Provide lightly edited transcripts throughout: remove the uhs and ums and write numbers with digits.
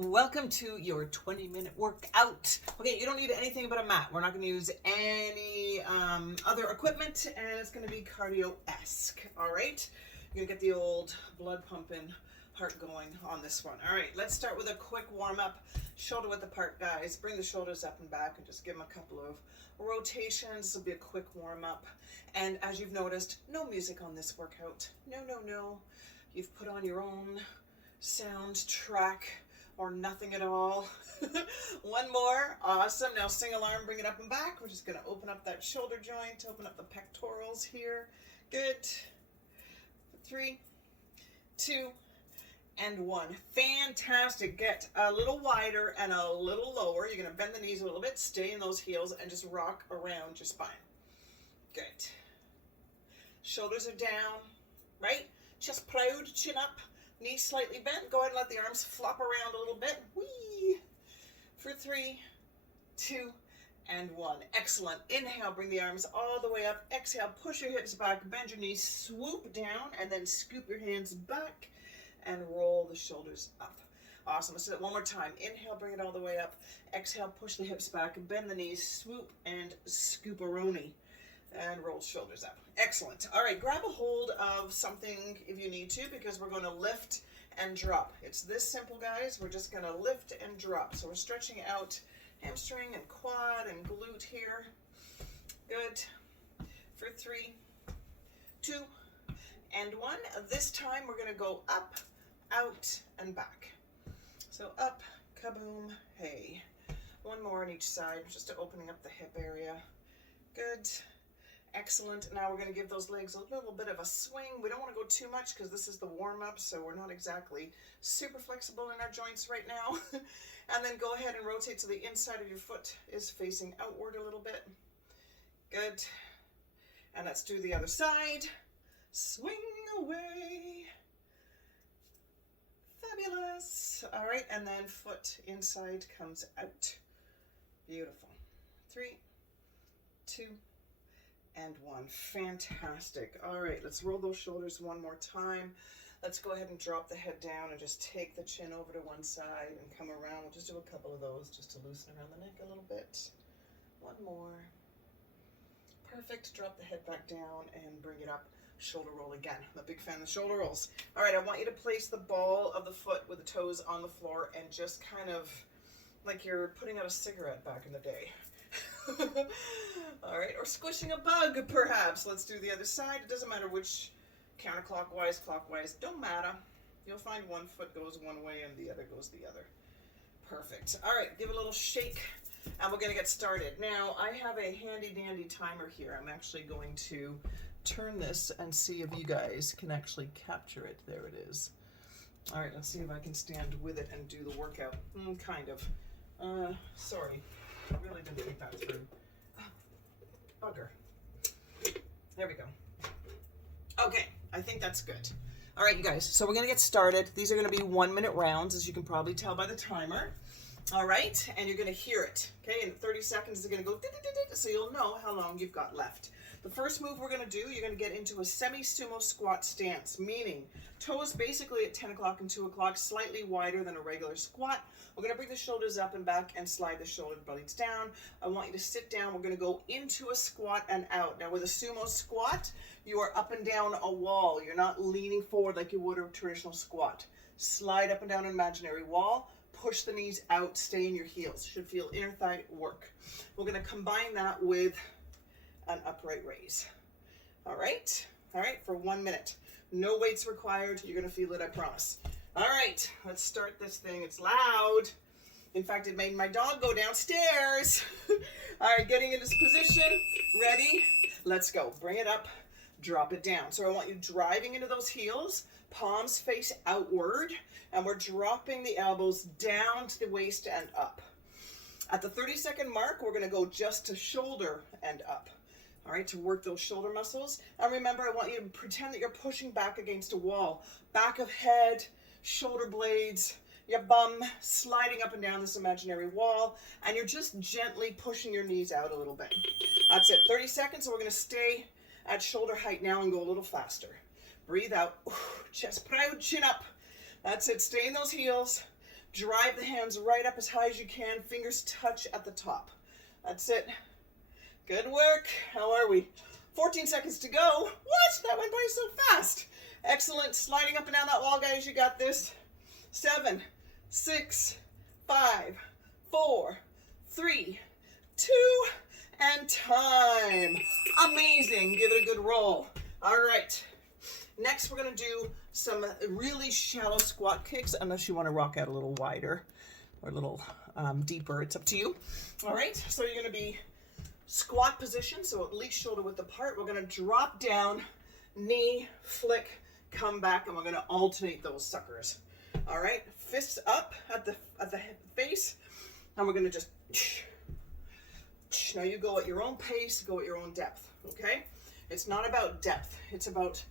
Welcome to your 20-minute workout. Okay, you don't need anything but a mat. We're not going to use any other equipment, and it's going to be cardio-esque. All right, you're going to get the old blood pumping, heart going on this one. All right, let's start with a quick warm-up. Shoulder width apart, guys. Bring the shoulders up and back and just give them a couple of rotations. This will be a quick warm-up. And as you've noticed, no music on this workout. No. You've put on your own sound track or nothing at all. One more. Awesome. Now sing alarm, bring it up and back. We're just going to open up that shoulder joint, open up the pectorals here. Good. 3, 2, and 1. Fantastic. Get a little wider and a little lower. You're going to bend the knees a little bit, stay in those heels, and just rock around your spine. Good. Shoulders are down, right? Chest proud, chin up. Knees slightly bent. Go ahead and let the arms flop around a little bit. Whee! For 3, 2, and 1. Excellent. Inhale, bring the arms all the way up. Exhale, push your hips back, bend your knees, swoop down, and then scoop your hands back and roll the shoulders up. Awesome. Let's do that one more time. Inhale, bring it all the way up. Exhale, push the hips back, bend the knees, swoop, and scoop-a-roni. And roll shoulders up. Excellent. All right, grab a hold of something if you need to, because we're going to lift and drop. It's this simple, guys. We're just going to lift and drop. So we're stretching out hamstring and quad and glute here. Good. For 3, 2, and 1. This time we're going to go up, out, and back. So up, kaboom, hey. One more on each side, just opening up the hip area. Good. Excellent. Now we're going to give those legs a little bit of a swing. We don't want to go too much because this is the warm-up, so we're not exactly super flexible in our joints right now. And then go ahead and rotate so the inside of your foot is facing outward a little bit. Good. And let's do the other side. Swing away. Fabulous. All right, and then foot inside comes out. Beautiful. 3, 2, and 1. Fantastic. All right, let's roll those shoulders one more time. Let's go ahead and drop the head down and just take the chin over to one side and come around. We'll just do a couple of those just to loosen around the neck a little bit. One more. Perfect. Drop the head back down and bring it up. Shoulder roll again. I'm a big fan of shoulder rolls. All right, I want you to place the ball of the foot with the toes on the floor and just kind of like you're putting out a cigarette back in the day. All right, or squishing a bug, perhaps. Let's do the other side. It doesn't matter which, counterclockwise, clockwise, don't matter. You'll find one foot goes one way and the other goes the other. Perfect. All right, give it a little shake, and we're going to get started. Now, I have a handy-dandy timer here. I'm actually going to turn this and see if you guys can actually capture it. There it is. All right, let's see if I can stand with it and do the workout. Kind of. Sorry. I really didn't think that through. Bugger. There we go. Okay, I think that's good. All right, you guys, so we're going to get started. These are going to be 1-minute rounds, as you can probably tell by the timer. All right, and you're going to hear it. Okay, in 30 seconds, it's going to go, so you'll know how long you've got left. The first move we're going to do, you're going to get into a semi-sumo squat stance, meaning toes basically at 10 o'clock and 2 o'clock, slightly wider than a regular squat. We're going to bring the shoulders up and back and slide the shoulder blades down. I want you to sit down. We're going to go into a squat and out. Now with a sumo squat, you are up and down a wall. You're not leaning forward like you would a traditional squat. Slide up and down an imaginary wall. Push the knees out. Stay in your heels. Should feel inner thigh work. We're going to combine that with an upright raise. All right, for 1 minute. No weights required. You're gonna feel it, I promise. All right, let's start this thing. It's loud. In fact, it made my dog go downstairs. All right, getting in this position. Ready? Let's go. Bring it up, drop it down. So I want you driving into those heels, palms face outward, and we're dropping the elbows down to the waist and up. At the 30-second mark, we're gonna go just to shoulder and up. All right, to work those shoulder muscles. And remember, I want you to pretend that you're pushing back against a wall. Back of head, shoulder blades, your bum sliding up and down this imaginary wall. And you're just gently pushing your knees out a little bit. That's it, 30 seconds. So we're gonna stay at shoulder height now and go a little faster. Breathe out, chest proud, chin up. That's it, stay in those heels. Drive the hands right up as high as you can. Fingers touch at the top. That's it. Good work. How are we? 14 seconds to go. What? That went by so fast. Excellent. Sliding up and down that wall, guys. You got this. 7, 6, 5, 4, 3, 2, and time. Amazing. Give it a good roll. All right. Next, we're going to do some really shallow squat kicks, unless you want to rock out a little wider or a little deeper. It's up to you. All right. So you're going to be squat position, so at least shoulder width apart. We're going to drop down, knee, flick, come back, and we're going to alternate those suckers. All right, fists up at the face, and we're going to just, now you go at your own pace, go at your own depth, okay? It's not about depth, it's about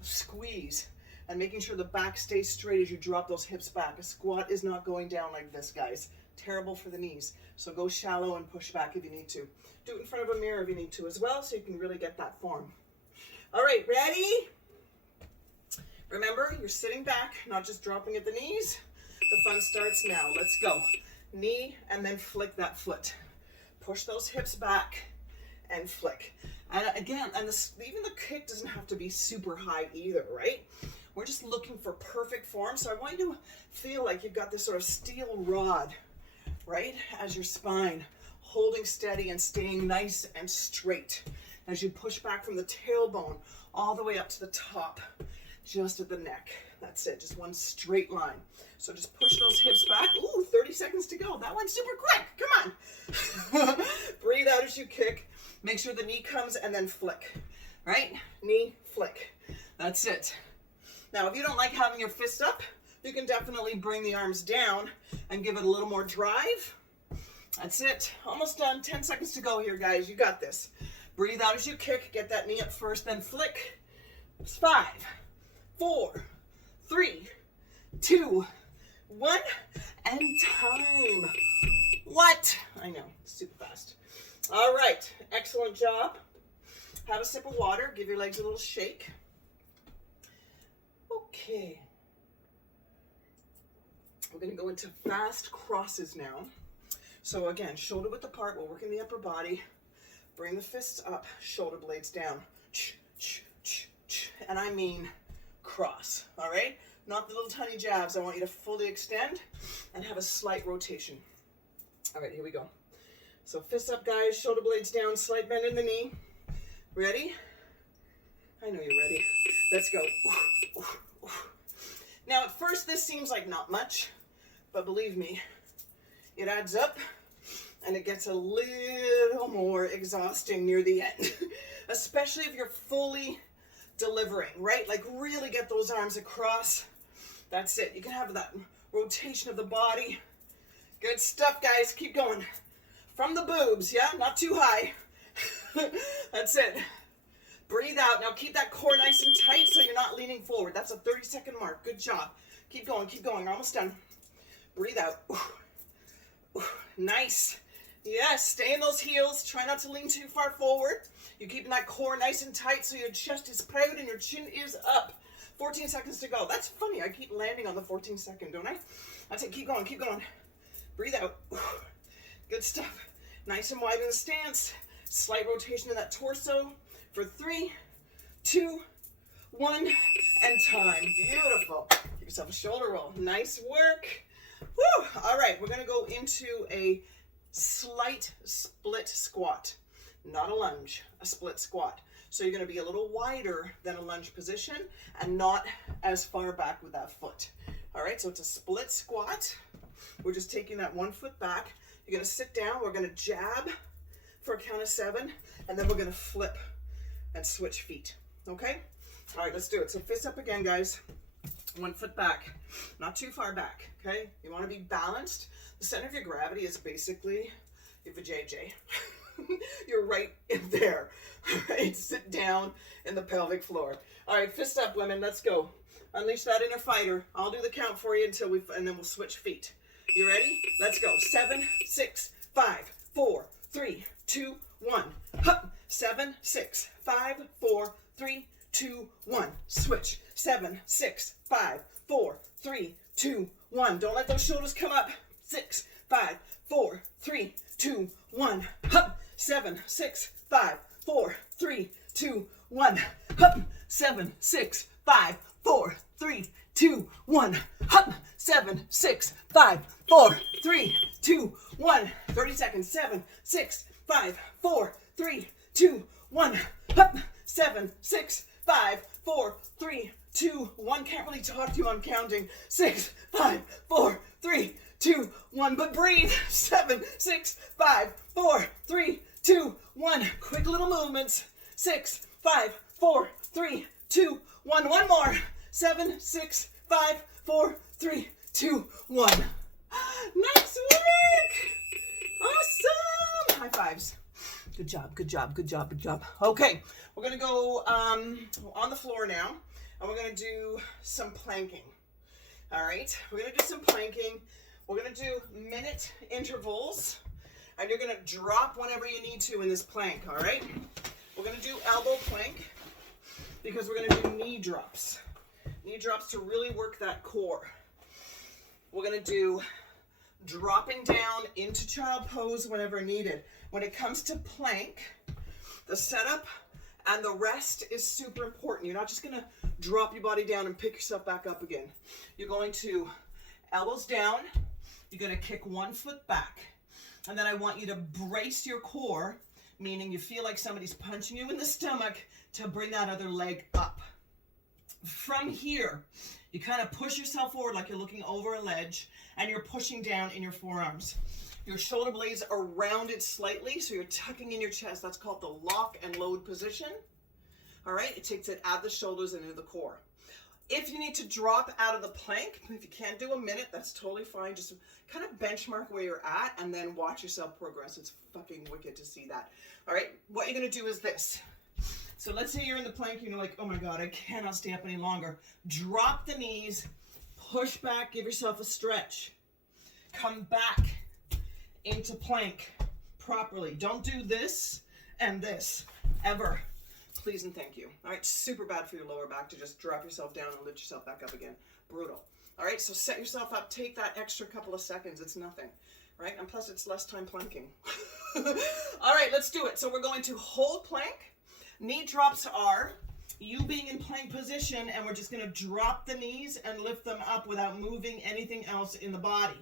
squeeze and making sure the back stays straight as you drop those hips back. A squat is not going down like this, guys. Terrible for the knees. So go shallow and push back if you need to. Do it in front of a mirror if you need to as well, so you can really get that form. All right, ready? Remember, you're sitting back, not just dropping at the knees. The fun starts now. Let's go. Knee and then flick that foot. Push those hips back and flick. And again, even the kick doesn't have to be super high either, right? We're just looking for perfect form. So I want you to feel like you've got this sort of steel rod, right, as your spine, holding steady and staying nice and straight as you push back from the tailbone all the way up to the top, just at the neck. That's it, just one straight line. So just push those hips back. Ooh, 30 seconds to go. That went super quick. Come on. Breathe out as you kick. Make sure the knee comes and then flick, right? Knee, flick. That's it. Now, if you don't like having your fists up, you can definitely bring the arms down and give it a little more drive. That's it. Almost done. 10 seconds to go here, guys. You got this. Breathe out as you kick. Get that knee up first, then flick. 5, 4, 3, 2, 1, and time. What? I know, super fast. All right, excellent job. Have a sip of water. Give your legs a little shake. Okay. We're going to go into fast crosses now. So again, shoulder width apart. We're working the upper body. Bring the fists up, shoulder blades down. And I mean cross, all right? Not the little tiny jabs. I want you to fully extend and have a slight rotation. All right, here we go. So fists up, guys, shoulder blades down, slight bend in the knee. Ready? I know you're ready. Let's go. Now, at first, this seems like not much, but believe me, it adds up and it gets a little more exhausting near the end, especially if you're fully delivering, right? Like really get those arms across. That's it. You can have that rotation of the body. Good stuff, guys. Keep going. From the boobs, yeah? Not too high. That's it. Breathe out. Now keep that core nice and tight so you're not leaning forward. That's a 30-second mark. Good job. Keep going, keep going. Almost done. Breathe out. Nice. Yes, stay in those heels. Try not to lean too far forward. You're keeping that core nice and tight so your chest is proud and your chin is up. 14 seconds to go. That's funny. I keep landing on the 14-second, don't I? That's it. Keep going, keep going. Breathe out. Good stuff. Nice and wide in the stance. Slight rotation in that torso for 3, 2, 1, and time. Beautiful. Give yourself a shoulder roll. Nice work. Woo! All right, we're going to go into a slight split squat. Not a lunge, a split squat. So you're going to be a little wider than a lunge position and not as far back with that foot. All right, so it's a split squat. We're just taking that one foot back. You're going to sit down. We're going to jab for a count of 7, and then we're going to flip and switch feet. Okay? All right, let's do it. So fists up again, guys. 1 foot back, not too far back. Okay? You want to be balanced. The center of your gravity is basically your vajayjay. You're right in there. All right, sit down in the pelvic floor. All right, fist up, women. Let's go. Unleash that inner fighter. I'll do the count for you and then we'll switch feet. You ready? Let's go. 7, 6, 5, 4, 3, 2, 1. Hup. 7, 6, 5, 4, 3, 2, 1. Switch. 7, 6, 5, 4, 3, 2, 1. Don't let those shoulders come up. 6, 5, 4, 3, 2, 1. Up. 7, 6, 5, 4, 3, 2, 1. Up. 7, 6, 5, 4, 3, 2, 1. Up. 7, 6, 5, 4, 3, 2, 1. 30 seconds. 7, 6, 5, 4, 3, 2, 1. Up. 7, 6, 5, 4, 3, 2, 1. Can't really talk to you. I'm counting. 6, 5, 4, 3, 2, 1. But breathe. 7, 6, 5, 4, 3, 2, 1. Quick little movements. 6, 5, 4, 3, 2, 1. One more. 7, 6, 5, 4, 3, 2, 1. Nice work. Awesome. High fives. Good job, good job, good job, good job. Okay, we're going to go on the floor now, and we're going to do some planking. All right, we're going to do some planking. We're going to do minute intervals, and you're going to drop whenever you need to in this plank, all right? We're going to do elbow plank because we're going to do knee drops. Knee drops to really work that core. We're going to do dropping down into child pose whenever needed. When it comes to plank, the setup and the rest is super important. You're not just going to drop your body down and pick yourself back up again. You're going to elbows down. You're going to kick one foot back. And then I want you to brace your core, meaning you feel like somebody's punching you in the stomach, to bring that other leg up. From here, you kind of push yourself forward like you're looking over a ledge, and you're pushing down in your forearms. Your shoulder blades are rounded slightly, so you're tucking in your chest. That's called the lock and load position. All right, it takes it out of the shoulders and into the core. If you need to drop out of the plank, if you can't do a minute, that's totally fine. Just kind of benchmark where you're at and then watch yourself progress. It's fucking wicked to see that. All right, what you're going to do is this. So let's say you're in the plank and you're like, oh my God, I cannot stay up any longer. Drop the knees, push back, give yourself a stretch. Come back into plank properly. Don't do this and this ever. Please and thank you. All right, super bad for your lower back to just drop yourself down and lift yourself back up again. Brutal. All right, so set yourself up. Take that extra couple of seconds. It's nothing, right? And plus, it's less time planking. All right, let's do it. So we're going to hold plank. Knee drops are you being in plank position, and we're just going to drop the knees and lift them up without moving anything else in the body.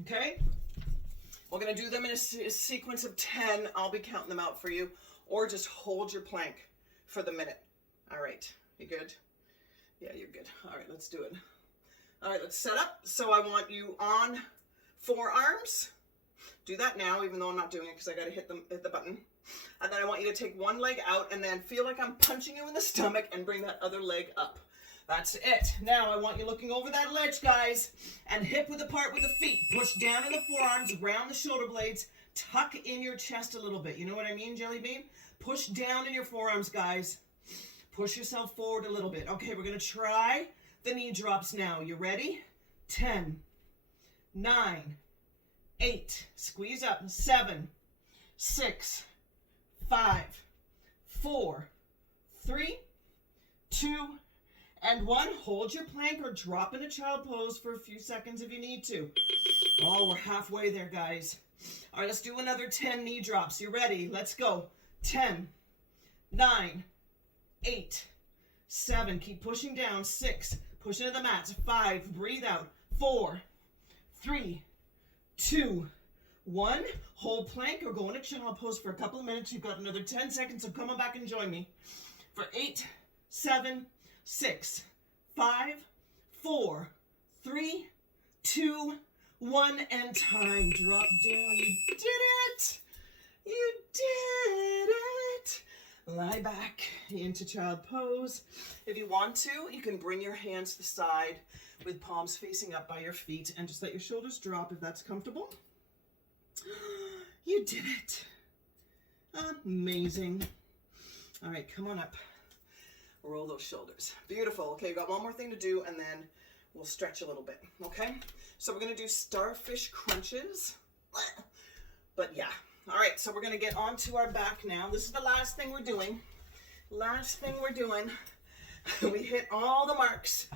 Okay? We're going to do them in a sequence of 10. I'll be counting them out for you. Or just hold your plank for the minute. All right. You good? Yeah, you're good. All right, let's do it. All right, let's set up. So I want you on forearms. Do that now, even though I'm not doing it because I got to hit the button. And then I want you to take one leg out and then feel like I'm punching you in the stomach and bring that other leg up. That's it. Now I want you looking over that ledge, guys, and hip width apart with the feet. Push down in the forearms, round the shoulder blades, tuck in your chest a little bit. You know what I mean, Jelly Bean? Push down in your forearms, guys. Push yourself forward a little bit. Okay, we're going to try the knee drops now. You ready? 10, 9, 8, squeeze up, 7, 6, 5, 4, 3, 2, and 1. Hold your plank or drop into child pose for a few seconds if you need to. Oh, we're halfway there, guys. All right, let's do another 10 knee drops. You ready? Let's go. 10, 9, 8, 7. Keep pushing down. 6. Push into the mats. 5. Breathe out. 4, 3, 2, 1. Hold plank or go into child pose for a couple of minutes. You've got another 10 seconds, so come on back and join me. For 8, 7, 6, 5, 4, 3, 2, 1, and time. Drop down. You did it. You did it. Lie back into child pose. If you want to, you can bring your hands to the side with palms facing up by your feet and just let your shoulders drop if that's comfortable. You did it. Amazing. All right, come on up. Roll those shoulders. Beautiful. Okay, we've got one more thing to do, and then we'll stretch a little bit, okay? So we're going to do starfish crunches. But yeah. All right, so we're going to get onto our back now. This is the last thing we're doing. Last thing we're doing. We hit all the marks.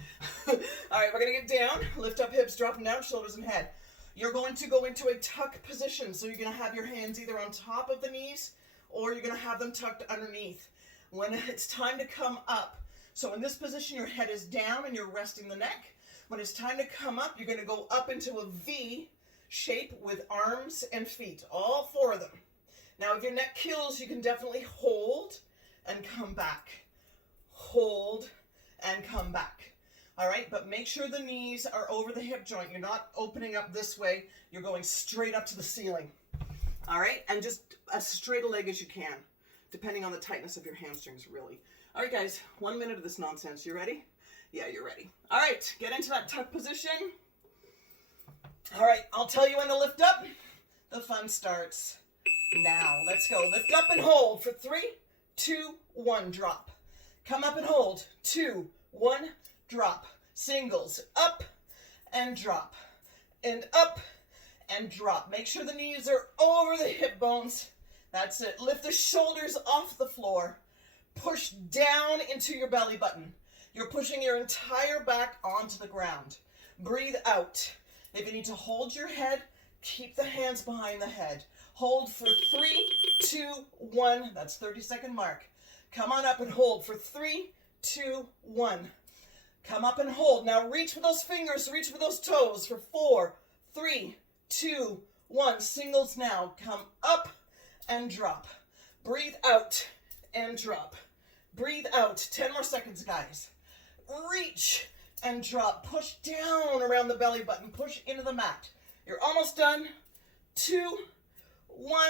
All right, we're going to get down, lift up hips, drop them down, shoulders and head. You're going to go into a tuck position. So you're going to have your hands either on top of the knees or you're going to have them tucked underneath. When it's time to come up, so in this position, your head is down and you're resting the neck. When it's time to come up, you're going to go up into a V shape with arms and feet, all 4 of them. Now, if your neck kills, you can definitely hold and come back. Hold and come back. All right, but make sure the knees are over the hip joint. You're not opening up this way. You're going straight up to the ceiling. All right, and just as straight a leg as you can, depending on the tightness of your hamstrings, really. All right, guys, 1 minute of this nonsense. You ready? Yeah, you're ready. All right, get into that tuck position. All right, I'll tell you when to lift up. The fun starts now. Let's go. Lift up and hold for 3, 2, 1, drop. Come up and hold. 2, 1, drop. Singles, up and drop. And up and drop. Make sure the knees are over the hip bones. That's it. Lift the shoulders off the floor. Push down into your belly button. You're pushing your entire back onto the ground. Breathe out. If you need to hold your head, keep the hands behind the head. Hold for 3, 2, 1. That's 30-second mark. Come on up and hold for 3, 2, 1. Come up and hold. Now reach for those fingers, reach for those toes for 4, 3, 2, 1. Singles now. Come up and drop. Breathe out and drop. Breathe out. 10 more seconds, guys. Reach and drop. Push down around the belly button. Push into the mat. You're almost done. 2, 1,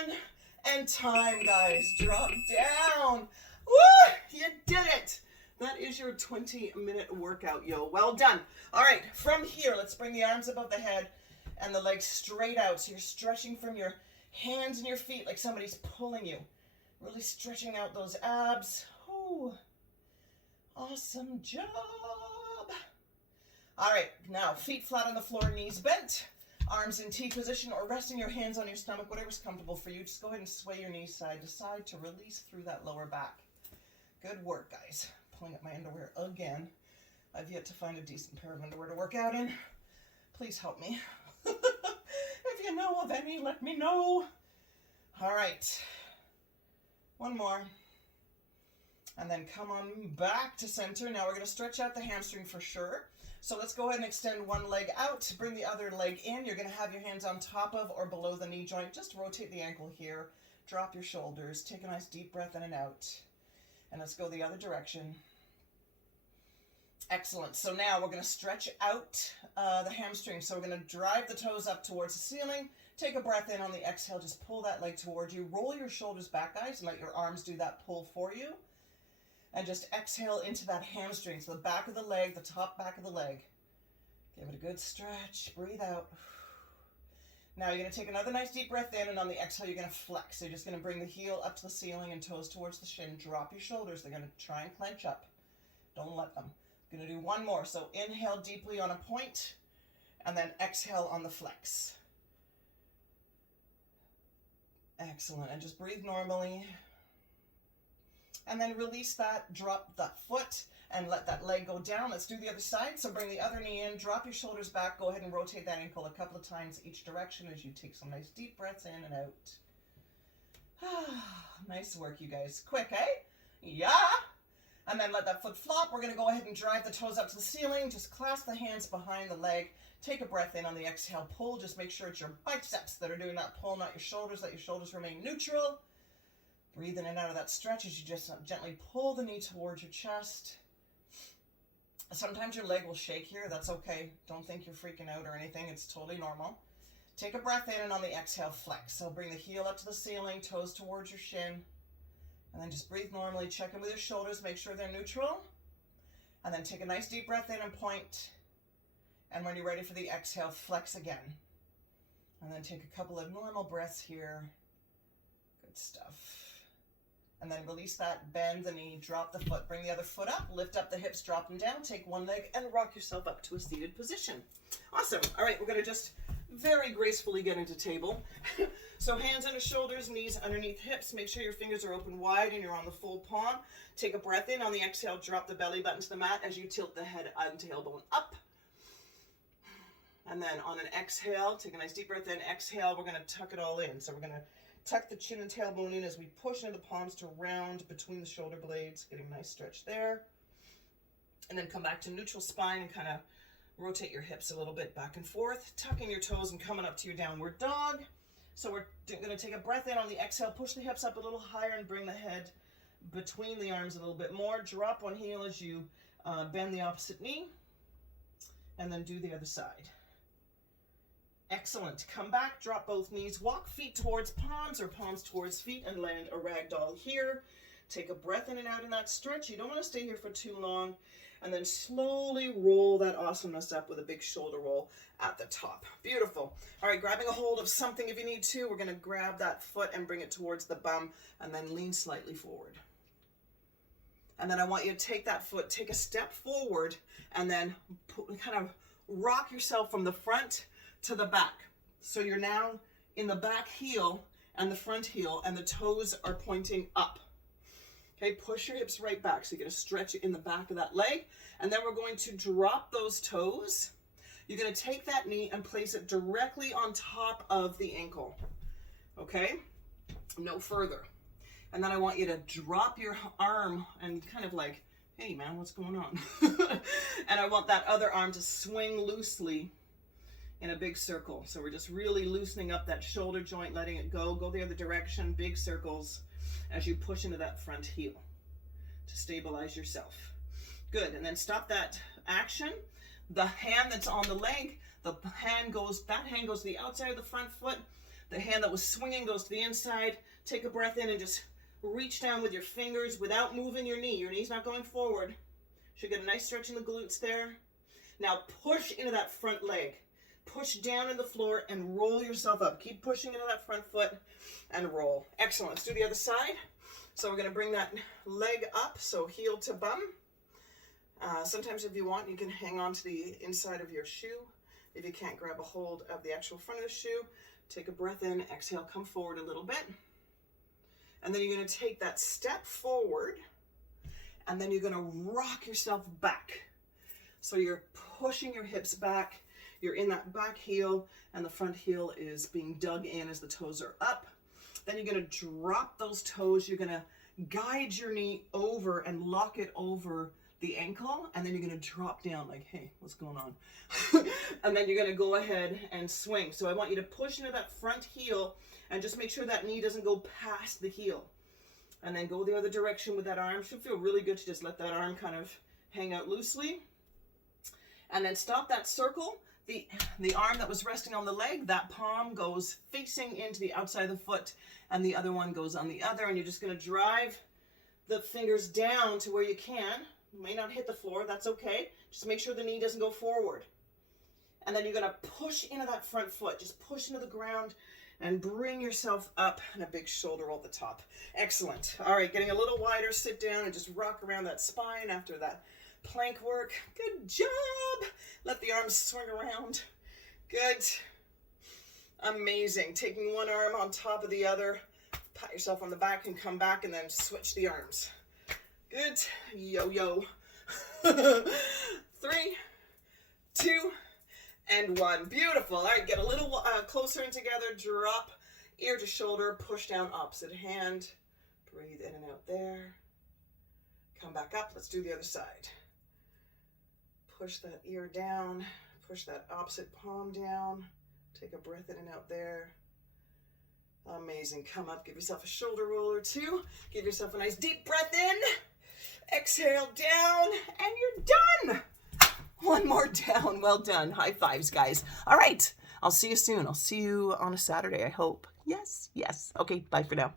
and time, guys. Drop down. Woo! You did it. That is your 20-minute workout, yo. Well done. All right, from here, let's bring the arms above the head and the legs straight out. So you're stretching from your hands and your feet like somebody's pulling you. Really stretching out those abs. Ooh. Awesome job. All right, now feet flat on the floor, knees bent, arms in T position or resting your hands on your stomach, whatever's comfortable for you. Just go ahead and sway your knees side to side to release through that lower back. Good work, guys. Pulling up my underwear again. I've yet to find a decent pair of underwear to work out in. Please help me. If you know of any, let me know. All right. One more. And then come on back to center. Now we're going to stretch out the hamstring for sure. So let's go ahead and extend one leg out. Bring the other leg in. You're going to have your hands on top of or below the knee joint. Just rotate the ankle here. Drop your shoulders. Take a nice deep breath in and out. And let's go the other direction. Excellent. So now we're going to stretch out the hamstring. So we're going to drive the toes up towards the ceiling. Take a breath in on the exhale. Just pull that leg towards you. Roll your shoulders back, guys, and let your arms do that pull for you. And just exhale into that hamstring. So the back of the leg, the top back of the leg. Give it a good stretch. Breathe out. Now you're going to take another nice deep breath in, and on the exhale, you're going to flex. So you're just going to bring the heel up to the ceiling and toes towards the shin. Drop your shoulders. They're going to try and clench up. Don't let them. Going to do one more. So inhale deeply on a point, and then exhale on the flex. Excellent. And just breathe normally. And then release that, drop that foot, and let that leg go down. Let's do the other side. So bring the other knee in, drop your shoulders back. Go ahead and rotate that ankle a couple of times each direction as you take some nice deep breaths in and out. Nice work, you guys. Quick, eh? Yeah. And then let that foot flop. We're going to go ahead and drive the toes up to the ceiling. Just clasp the hands behind the leg. Take a breath in on the exhale. Pull. Just make sure it's your biceps that are doing that pull, not your shoulders. Let your shoulders remain neutral. Breathe in and out of that stretch as you just gently pull the knee towards your chest. Sometimes your leg will shake here. That's okay. Don't think you're freaking out or anything. It's totally normal. Take a breath in and on the exhale, flex. So bring the heel up to the ceiling, toes towards your shin. And then just breathe normally. Check in with your shoulders. Make sure they're neutral. And then take a nice deep breath in and point. And when you're ready for the exhale, flex again. And then take a couple of normal breaths here. Good stuff. And then release that, bend the knee, drop the foot, bring the other foot up, lift up the hips, drop them down, take one leg and rock yourself up to a seated position. Awesome. All right, we're going to just very gracefully get into table. So hands under shoulders, knees underneath hips. Make sure your fingers are open wide and you're on the full palm. Take a breath in. On the exhale, drop the belly button to the mat as you tilt the head and tailbone up. And then on an exhale, take a nice deep breath in. Exhale, we're going to tuck it all in. So we're going to tuck the chin and tailbone in as we push into the palms to round between the shoulder blades, getting a nice stretch there. And then come back to neutral spine and kind of rotate your hips a little bit back and forth, tucking your toes and coming up to your downward dog. So we're going to take a breath in. On the exhale, push the hips up a little higher and bring the head between the arms a little bit more. Drop one heel as you bend the opposite knee, and then do the other side. Excellent. Come back, drop both knees, walk feet towards palms or palms towards feet, and land a ragdoll here. Take a breath in and out in that stretch. You don't want to stay here for too long. And then slowly roll that awesomeness up with a big shoulder roll at the top. Beautiful. All right, grabbing a hold of something if you need to. We're going to grab that foot and bring it towards the bum and then lean slightly forward. And then I want you to take that foot, take a step forward, and then kind of rock yourself from the front to the back. So you're now in the back heel and the front heel, and the toes are pointing up. Okay, push your hips right back. So you're going to stretch it in the back of that leg. And then we're going to drop those toes. You're going to take that knee and place it directly on top of the ankle. Okay, no further. And then I want you to drop your arm and kind of like, hey man, what's going on? And I want that other arm to swing loosely in a big circle. So we're just really loosening up that shoulder joint, letting it go the other direction, big circles, as you push into that front heel to stabilize yourself. Good, and then stop that action. The hand that's on the leg, that hand goes to the outside of the front foot. The hand that was swinging goes to the inside. Take a breath in and just reach down with your fingers without moving your knee. Your knee's not going forward. Should get a nice stretch in the glutes there. Now push into that front leg. Push down in the floor and roll yourself up. Keep pushing into that front foot and roll. Excellent. Let's do the other side. So we're going to bring that leg up, so heel to bum. Sometimes if you want, you can hang on to the inside of your shoe. If you can't, grab a hold of the actual front of the shoe. Take a breath in, exhale, come forward a little bit. And then you're going to take that step forward, and then you're going to rock yourself back. So you're pushing your hips back. You're in that back heel, and the front heel is being dug in as the toes are up. Then you're going to drop those toes. You're going to guide your knee over and lock it over the ankle, and then you're going to drop down like, hey, what's going on? And then you're going to go ahead and swing. So I want you to push into that front heel and just make sure that knee doesn't go past the heel. And then go the other direction with that arm. Should feel really good to just let that arm kind of hang out loosely. And then stop that circle. The arm that was resting on the leg, that palm goes facing into the outside of the foot, and the other one goes on the other, and you're just going to drive the fingers down to where you can. You may not hit the floor, that's okay. Just make sure the knee doesn't go forward. And then you're going to push into that front foot. Just push into the ground and bring yourself up, and a big shoulder roll at the top. Excellent. All right, getting a little wider, sit down and just rock around that spine after that plank work. Good job. Let the arms swing around. Good. Amazing. Taking one arm on top of the other. Pat yourself on the back and come back and then switch the arms. Good. Yo-yo. 3, 2, and 1. Beautiful. All right, get a little closer in together. Drop ear to shoulder. Push down opposite hand. Breathe in and out there. Come back up. Let's do the other side. Push that ear down, push that opposite palm down, take a breath in and out there. Amazing. Come up, give yourself a shoulder roll or two, give yourself a nice deep breath in, exhale down, and you're done. One more down. Well done. High fives, guys. All right, I'll see you soon. I'll see you on a Saturday, I hope. Yes. Okay, bye for now.